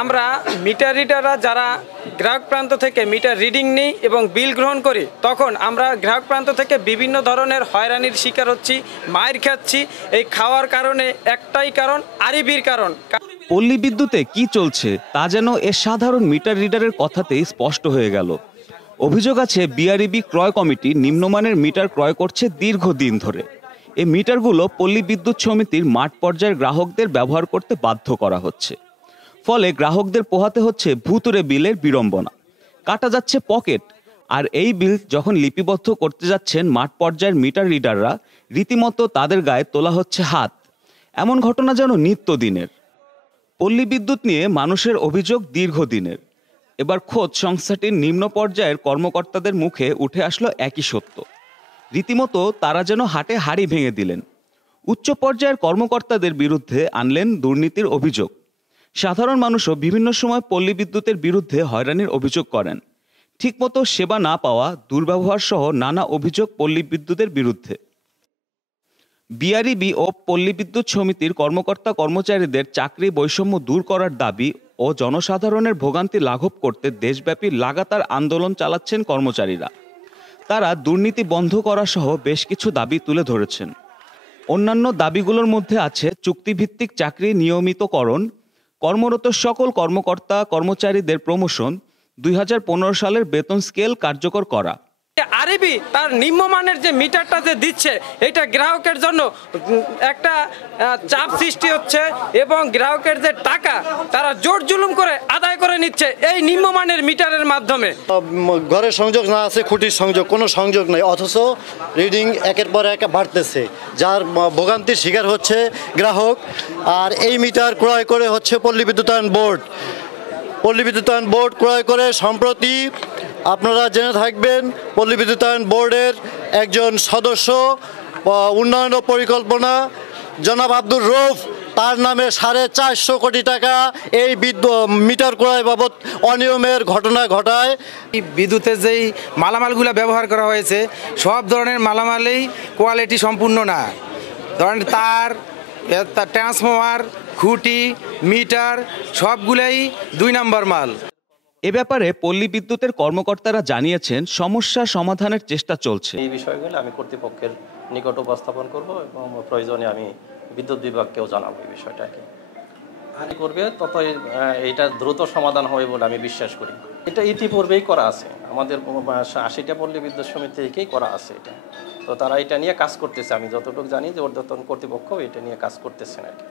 আমরা মিটার রিডাররা যারা গ্রাহক প্রান্ত থেকে মিটার রিডিং নিই এবং বিল গ্রহণ করি, তখন আমরা গ্রাহক প্রান্ত থেকে বিভিন্ন ধরনের হয়রানির শিকার হচ্ছি, মাইর খাচ্ছি। এই খাওয়ার কারণে একটাই কারণ, আরিবির কারণ। পল্লী বিদ্যুতে কি চলছে তা যেন এর সাধারণ মিটার রিডারের কথাতেই স্পষ্ট হয়ে গেল। অভিযোগ আছে বিআরইবি ক্রয় কমিটি নিম্নমানের মিটার ক্রয় করছে দীর্ঘদিন ধরে। এই মিটারগুলো পল্লী বিদ্যুৎ সমিতির মাঠ পর্যায়ের গ্রাহকদের ব্যবহার করতে বাধ্য করা হচ্ছে। ফলে গ্রাহকদের পোহাতে হচ্ছে ভুতুড়ে বিলের বিড়ম্বনা, কাটা যাচ্ছে পকেট। আর এই বিল যখন লিপিবদ্ধ করতে যাচ্ছেন মাঠ পর্যায়ের মিটার রিডাররা, রীতিমতো তাদের গায়ে তোলা হচ্ছে হাত। এমন ঘটনা যেন নিত্যদিনের। পল্লী বিদ্যুৎ নিয়ে মানুষের অভিযোগ দীর্ঘদিনের। এবার খোদ সংস্থাটির নিম্ন পর্যায়ের কর্মকর্তাদের মুখে উঠে আসলো একই সত্য। রীতিমতো তারা যেন হাটে হাড়ি ভেঙে দিলেন। উচ্চ পর্যায়ের কর্মকর্তাদের বিরুদ্ধে আনলেন দুর্নীতির অভিযোগ। সাধারণ মানুষও বিভিন্ন সময় পল্লী বিদ্যুতের বিরুদ্ধে হয়রানির অভিযোগ করেন। ঠিকমতো সেবা না পাওয়া, দুর্ব্যবহার সহ নানা অভিযোগ পল্লী বিদ্যুতের বিরুদ্ধে। বিআরইবি ও পল্লী বিদ্যুৎ সমিতির কর্মকর্তা কর্মচারীদের চাকরি বৈষম্য দূর করার দাবি ও জনসাধারণের ভোগান্তি লাঘব করতে দেশব্যাপী লাগাতার আন্দোলন চালাচ্ছেন কর্মচারীরা। তারা দুর্নীতি বন্ধ করা সহ বেশ কিছু দাবি তুলে ধরেছেন। অন্যান্য দাবিগুলোর মধ্যে আছে চুক্তিভিত্তিক চাকরি নিয়মিতকরণ, কর্মরত সকল কর্মকর্তা কর্মচারীদের প্রমোশন, 2015 সালের বেতন স্কেল কার্যকর করা। আরিবি তার নিম্নমানের যে মিটারটা যে দিচ্ছে, এটা গ্রাহকের জন্য একটা চাপ সৃষ্টি হচ্ছে এবং গ্রাহকের যে টাকা তারা জোর জুলুম করে আদায় করে নিচ্ছে এই নিম্নমানের মিটারের মাধ্যমে। ঘরের সংযোগ না আছে, খুঁটির সংযোগ, কোনো সংযোগ নেই, অথচ রিডিং একের পর এক বাড়তেছে, যার ভোগান্তির শিকার হচ্ছে গ্রাহক। আর এই মিটার ক্রয় করে হচ্ছে পল্লী বিদ্যুতায়ন বোর্ড। পল্লী বিদ্যুতায়ন বোর্ড ক্রয় করে সম্প্রতি আপনারা জেনে থাকবেন, পল্লী বিদ্যুতায়ন বোর্ডের একজন সদস্য উন্নয়ন ও পরিকল্পনা জনাব আব্দুর রৌফ, তার নামে 450 কোটি টাকা এই মিটার ক্রয় বাবদ অনিয়মের ঘটনা ঘটায়। বিদ্যুতের যেই মালামালগুলো ব্যবহার করা হয়েছে, সব ধরনের মালামালেই কোয়ালিটি সম্পূর্ণ না। ধরেন তার ট্রান্সফর্মার, খুঁটি, মিটার সবগুলাই 2 নম্বর মাল। এ ব্যাপারে পল্লী বিদ্যুতের কর্মকর্তারা জানিয়েছেন সমস্যা সমাধানের চেষ্টা চলছে। এই বিষয়গুলো আমি কর্তৃপক্ষের নিকট উপস্থাপন করব এবং প্রয়োজনে আমি বিদ্যুৎ বিভাগকেও জানাবো এই বিষয়টাকে। আগে করবে তত এইটা দ্রুত সমাধান হবে বলে আমি বিশ্বাস করি। এটা ইতিপূর্বেই করা আছে, আমাদের 80টা পল্লী বিদ্যুৎ সমিতি থেকেই করা আছে এটা। তো তারা এটা নিয়ে কাজ করতেছে, আমি যতটুকু জানি যে ঊর্ধ্বতন কর্তৃপক্ষ এটা নিয়ে কাজ করতেছেন আর কি।